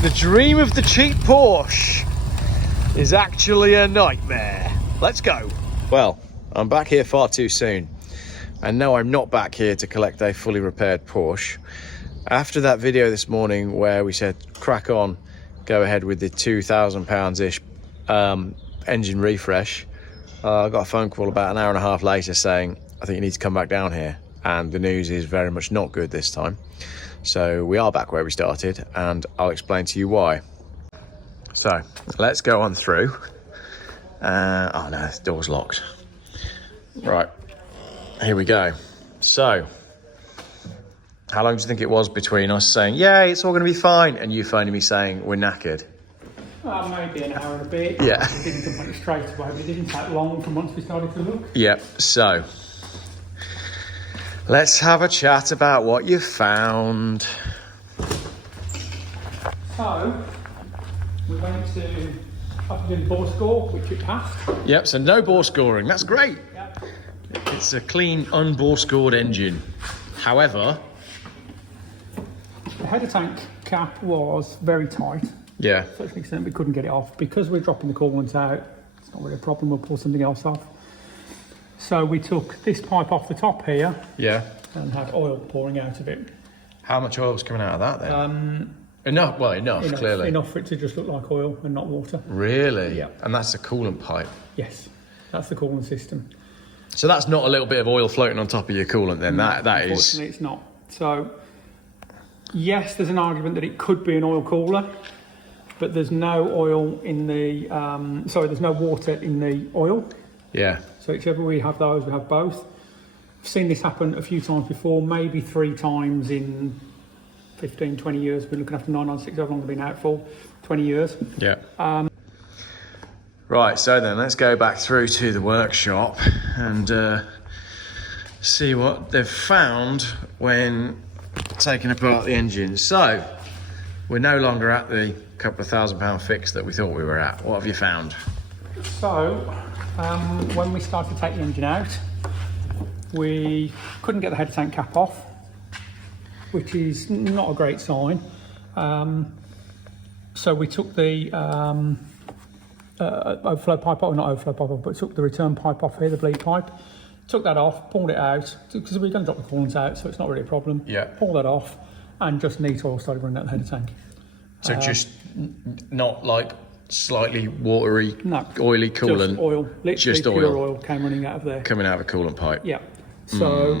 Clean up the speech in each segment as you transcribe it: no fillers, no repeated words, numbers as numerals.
The dream of the cheap Porsche is actually a nightmare. Let's go. Well, I'm back here far too soon. And no, I'm not back here to collect a fully repaired Porsche. After that video this morning where we said crack on, go ahead with the £2,000-ish engine refresh, I got a phone call about an hour and a half later saying, I think you need to come back down here. And the news is very much not good this time. So we are back where we started, and I'll explain to you why. So let's go on through. Oh no, the door's locked. Right, here we go. So, how long do you think it was between us saying, yeah, it's all going to be fine, and you phoning me saying, we're knackered? Maybe an hour and a bit. Yeah. It didn't come back straight away, but it didn't take long from once we started to look. Yep, so let's have a chat about what you found. So, we went to do the bore score, which it passed. Yep, so no bore scoring, that's great. Yep. It's a clean, unbore scored engine. However, the header tank cap was very tight. yeah, To such an extent we couldn't get it off. Because we're dropping the coolant out, it's not really a problem, we'll pull something else off. So we took this pipe off the top here yeah. and had oil pouring out of it. How much oil was coming out of that then? Enough, well, enough, clearly. Enough for it to just look like oil and not water. Really? Yeah. And that's the coolant pipe. Yes, that's the coolant system. So that's not a little bit of oil floating on top of your coolant then, that is... Unfortunately, it's not. So, yes, there's an argument that it could be an oil cooler, but there's no oil in the... there's no water in the oil. Yeah. So whichever we have those, we have both. I've seen this happen a few times before, maybe 3 times in 15, 20 years. We've been looking after 996, how long have been out for? 20 years. Yeah. Right, so then let's go back through to the workshop and see what they've found when taking apart the engine. So, we're no longer at the couple of £1,000 fix that we thought we were at. What have you found? So, when we started to take the engine out, we couldn't get the header tank cap off, which is not a great sign. So we took the overflow pipe off, not overflow pipe off, but took the return pipe off here, the bleed pipe. Took that off, pulled it out, because we're going to drop the coolant out, so it's not really a problem. Yeah. Pulled that off, and just neat oil started running out the header tank. So just not like slightly watery, No, oily coolant? Just oil, literally just pure oil came running out of there. Coming out of a coolant pipe? Yeah. So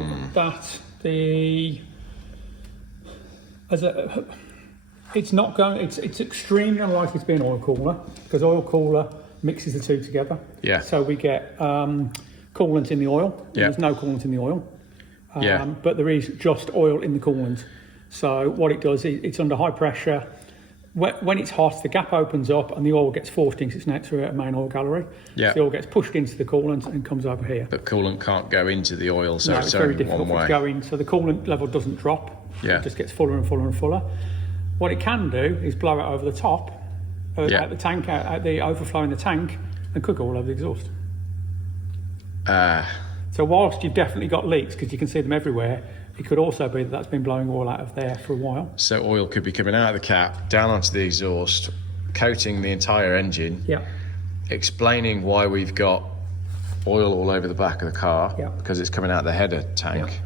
it's extremely unlikely to be an oil cooler, because oil cooler mixes the two together. Yeah. So we get coolant in the oil. Yeah. There's no coolant in the oil. Yeah. But there is just oil in the coolant. So what it does, it's under high pressure. When it's hot, the gap opens up and the oil gets forced into its net through a main oil gallery. Yeah. So the oil gets pushed into the coolant and comes over here. But coolant can't go into the oil, so No, it's very only difficult one for it way. to go in. So the coolant level doesn't drop. Yeah. It just gets fuller and fuller and fuller. What it can do is blow it over the top, Yeah. out the tank, out the overflow in the tank, and cook all over the exhaust. So whilst you've definitely got leaks, because you can see them everywhere, it could also be that that's been blowing oil out of there for a while. So oil could be coming out of the cap, down onto the exhaust, coating the entire engine, Yeah. explaining why we've got oil all over the back of the car, Yeah. because it's coming out the header tank. Yeah.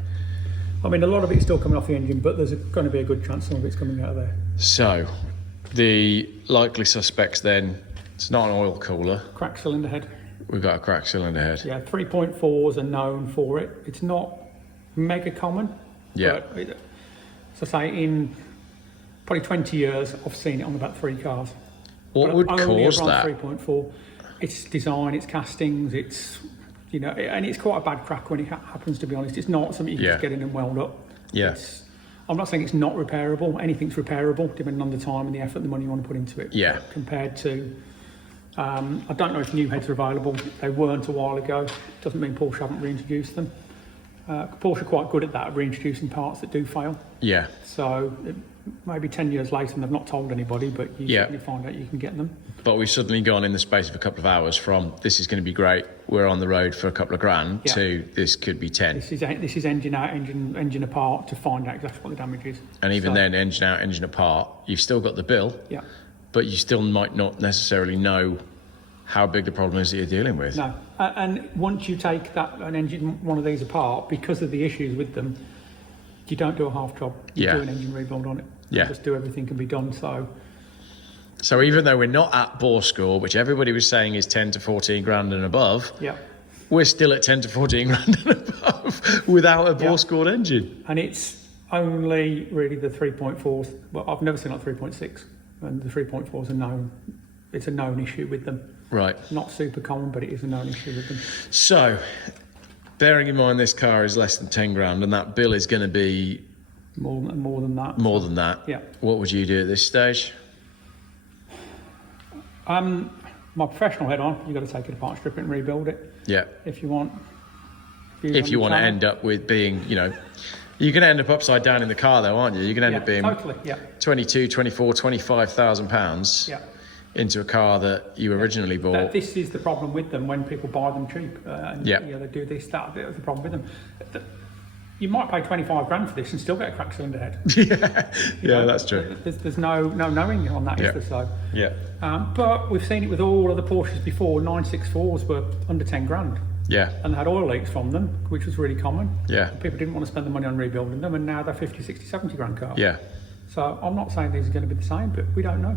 I mean, a lot of it's still coming off the engine, but there's going to be a good chance some of it's coming out of there. So, the likely suspects then, it's not an oil cooler. Cracked cylinder head. We've got a cracked cylinder head. Yeah, 3.4s are known for it. It's not mega common. Yeah. But so say in probably 20 years, I've seen it on about 3 cars. What But would only cause around that? 3.4. It's design, it's castings, it's, and it's quite a bad crack when it happens, to be honest. It's not something you can Yeah. just get in and weld up. Yeah. I'm not saying it's not repairable. Anything's repairable, depending on the time and the effort and the money you want to put into it. Yeah. Compared to, I don't know if new heads are available. They weren't a while ago. Doesn't mean Porsche haven't reintroduced them. Porsche are quite good at that, reintroducing parts that do fail. Yeah. So maybe 10 years later and they've not told anybody, but you Yeah. certainly find out you can get them. But we've suddenly gone in the space of a couple of hours from this is going to be great, we're on the road for a couple of grand, Yeah. to this could be 10. This is engine out, engine apart to find out exactly what the damage is. And even So, then, engine out, engine apart, you've still got the bill, Yeah. but you still might not necessarily know how big the problem is that you're dealing with. No. And once you take an engine, one of these apart, because of the issues with them, you don't do a half job. You Yeah. do an engine rebuild on it. Yeah. You just do everything can be done. So even though we're not at bore score, which everybody was saying is 10 to 14 grand and above, Yeah. we're still at 10 to 14 grand and above without a bore Yeah. scored engine. And it's only really the 3.4s. Well, I've never seen like 3.6, and the 3.4s are known. It's a known issue with them. Right. Not super common, but it is a known issue with them. So, bearing in mind this car is less than 10 grand and that bill is going to be More than that. more than that, Yeah. what would you do at this stage? My professional head on, you've got to take it apart, strip it and rebuild it Yeah. if you want. If you want to end up with being, you know, you're going to end up upside down in the car though, aren't you? You're going to end up being totally, yeah. 22, 24, 25,000 pounds Yeah. into a car that you originally bought. This is the problem with them when people buy them cheap. And Yeah. They do this, that, bit of the problem with them. You might pay 25 grand for this and still get a cracked cylinder head. Yeah, that's true. There's no knowing on that, Yeah. is there? So, Yeah. but we've seen it with all of the Porsches before. 964s were under 10 grand. Yeah. And they had oil leaks from them, which was really common. Yeah. People didn't want to spend the money on rebuilding them, and now they're 50, 60, 70 grand cars. Yeah. So I'm not saying these are going to be the same, but we don't know.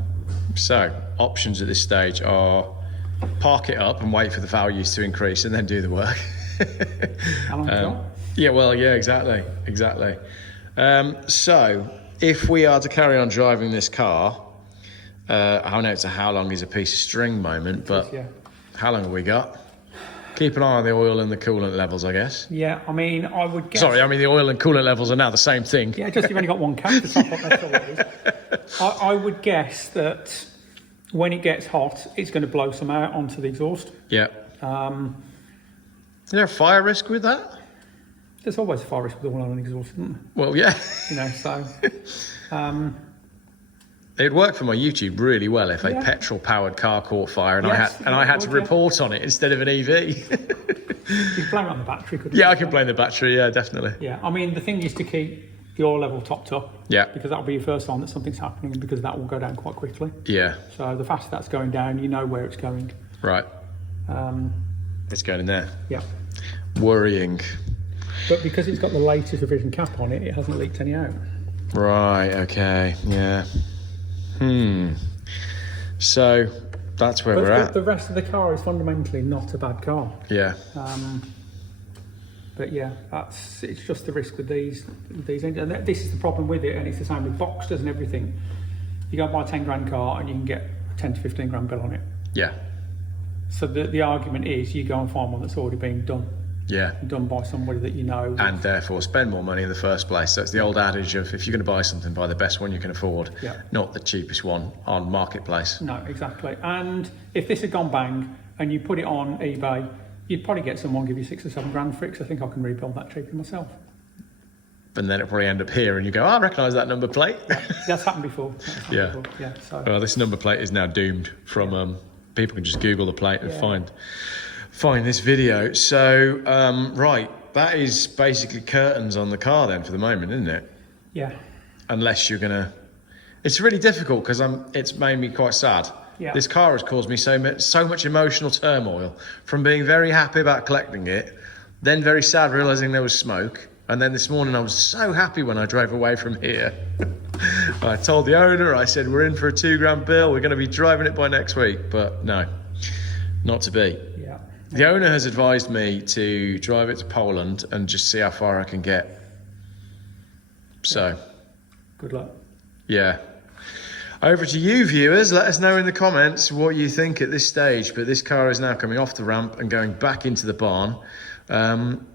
So, options at this stage are park it up and wait for the values to increase and then do the work. How long have you got? Yeah, well, yeah, exactly. So, if we are to carry on driving this car, I know it's a how long is a piece of string moment, but Yeah. how long have we got? Keep an eye on the oil and the coolant levels, I guess. Yeah, I mean, I would guess... Sorry, I mean the oil and coolant levels are now the same thing. Yeah, just you've only got one cap to top up, that's all it is. I would guess that when it gets hot, it's going to blow some out onto the exhaust. Yeah. Is there a fire risk with that? There's always a fire risk with oil on an exhaust, isn't there? Well, yeah. You know, so... It'd work for my YouTube really well if a Yeah. petrol-powered car caught fire and Yes, I had to would, yeah. report on it instead of an EV. You could blame it on the battery, couldn't you? Yeah, I can blame the battery. Yeah, definitely. Yeah, I mean, the thing is to keep the oil level topped up. Yeah. Because that'll be your first sign that something's happening, and because that will go down quite quickly. Yeah. So the faster that's going down, you know where it's going. Right. It's going in there. Yeah. Worrying. But because it's got the latest revision cap on it, it hasn't leaked any out. Right. Okay. Yeah. So that's where we're at. The rest of the car is fundamentally not a bad car. Yeah. But yeah, it's just the risk with these engines. And this is the problem with it, and it's the same with Boxsters and everything. You go and buy a 10 grand car and you can get a 10 to 15 grand bill on it. Yeah. So the argument is you go and find one that's already been done by somebody that you know. And therefore spend more money in the first place. So it's the old adage of if you're going to buy something, buy the best one you can afford, not the cheapest one on marketplace. No, exactly. And if this had gone bang and you put it on eBay, you'd probably get someone give you 6 or 7 grand for it, 'cause I think I can rebuild that cheaply myself. And then it'll probably end up here and you go, I recognise that number plate. That's happened before. Yeah. Yeah. So Well, this number plate is now doomed from people can just Google the plate and find this video. So right, that is basically curtains on the car then for the moment, isn't it? yeah. Unless you're gonna, it's really difficult because it's made me quite sad. Yeah. This car has caused me so much emotional turmoil from being very happy about collecting it, then very sad realising there was smoke, and then this morning I was so happy when I drove away from here. I told the owner, I said, we're in for a 2 grand bill, we're going to be driving it by next week, but no, not to be. Yeah. The owner has advised me to drive it to Poland and just see how far I can get. So, Good luck. yeah. Over to you, viewers. Let us know in the comments what you think at this stage. But this car is now coming off the ramp and going back into the barn. I'm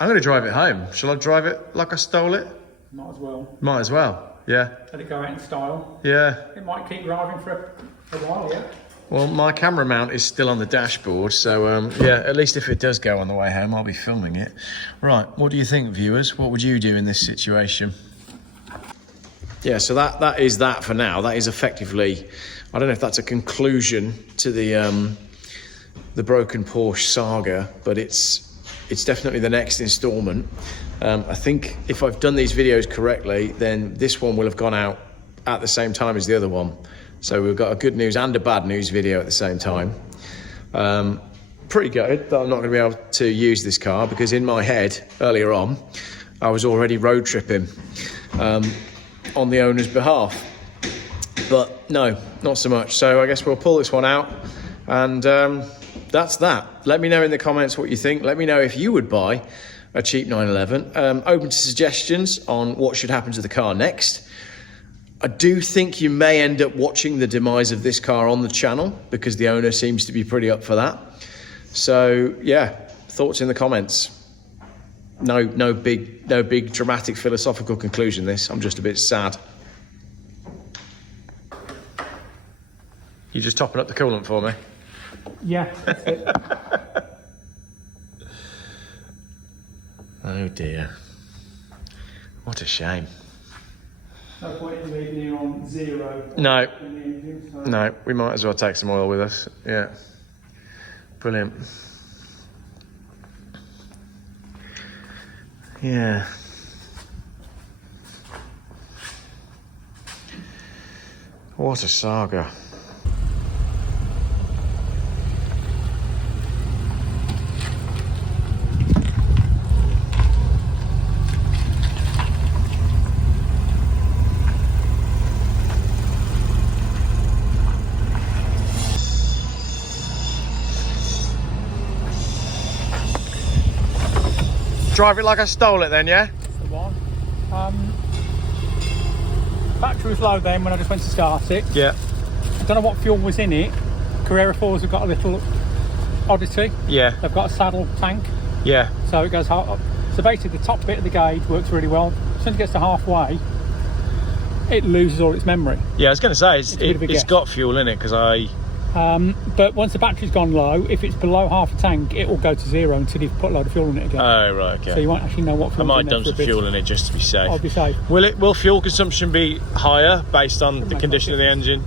going to drive it home. Shall I drive it like I stole it? Might as well. Might as well. Yeah. Let it go out in style. Yeah. It might keep driving for a while, yeah. Well, my camera mount is still on the dashboard. So, yeah, at least if it does go on the way home, I'll be filming it. Right. What do you think, viewers? What would you do in this situation? yeah, so that is that for now. That is effectively, I don't know if that's a conclusion to the broken Porsche saga, but it's definitely the next instalment. I think if I've done these videos correctly, then this one will have gone out at the same time as the other one. So we've got a good news and a bad news video at the same time. Pretty gutted that I'm not going to be able to use this car, because in my head earlier on, I was already road tripping on the owner's behalf. But no, not so much. So I guess we'll pull this one out, and that's that. Let me know in the comments what you think. Let me know if you would buy a cheap 911. Open to suggestions on what should happen to the car next. I do think you may end up watching the demise of this car on the channel, because the owner seems to be pretty up for that. So yeah, thoughts in the comments. No big dramatic philosophical conclusion this. I'm just a bit sad. You just topping up the coolant for me? Yeah, that's it. Oh dear. What a shame. No point in leaving you on 0. No. In the engine, so. No, we might as well take some oil with us. Yeah. Brilliant. Yeah. What a saga. Drive it like I stole it then, yeah? That's the one. Battery was low then when I just went to start it. Yeah. I don't know what fuel was in it. Carrera 4s have got a little oddity. Yeah. They've got a saddle tank. Yeah. So it goes hard. So basically the top bit of the gauge works really well. As soon as it gets to halfway, it loses all its memory. Yeah, I was going to say, it's got fuel in it, because but once the battery's gone low, if it's below half a tank, it will go to 0 until you've put a load of fuel in it again. Oh, right, okay. So you won't actually know what fuel. I might dump some fuel in it just to be safe. I'll be safe. Will fuel consumption be higher based on the condition of the engine?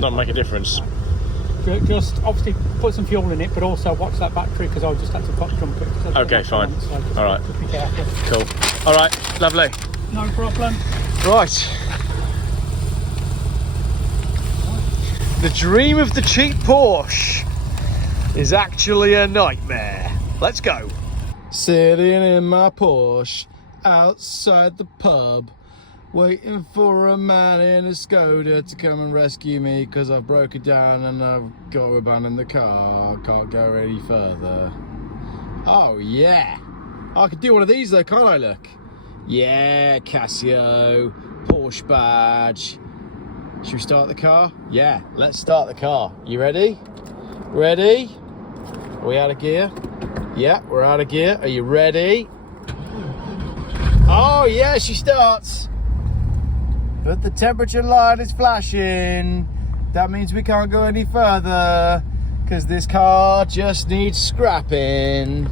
Not make a difference. Just obviously put some fuel in it, but also watch that battery, because I'll just have to pop jump it. Okay, fine. All right. Just be careful. Cool. All right, lovely. No problem. Right. The dream of the cheap Porsche is actually a nightmare. Let's go. Sitting in my Porsche outside the pub, waiting for a man in a Skoda to come and rescue me, because I've broken down and I've got to abandon the car. Can't go any further. Oh yeah, I could do one of these though, can't I? Look. Yeah, Casio, Porsche badge. Should we start the car? Yeah, let's start the car. You ready? Ready? Are we out of gear? Yeah, we're out of gear. Are you ready? Oh yeah, she starts. But the temperature light is flashing. That means we can't go any further, because this car just needs scrapping.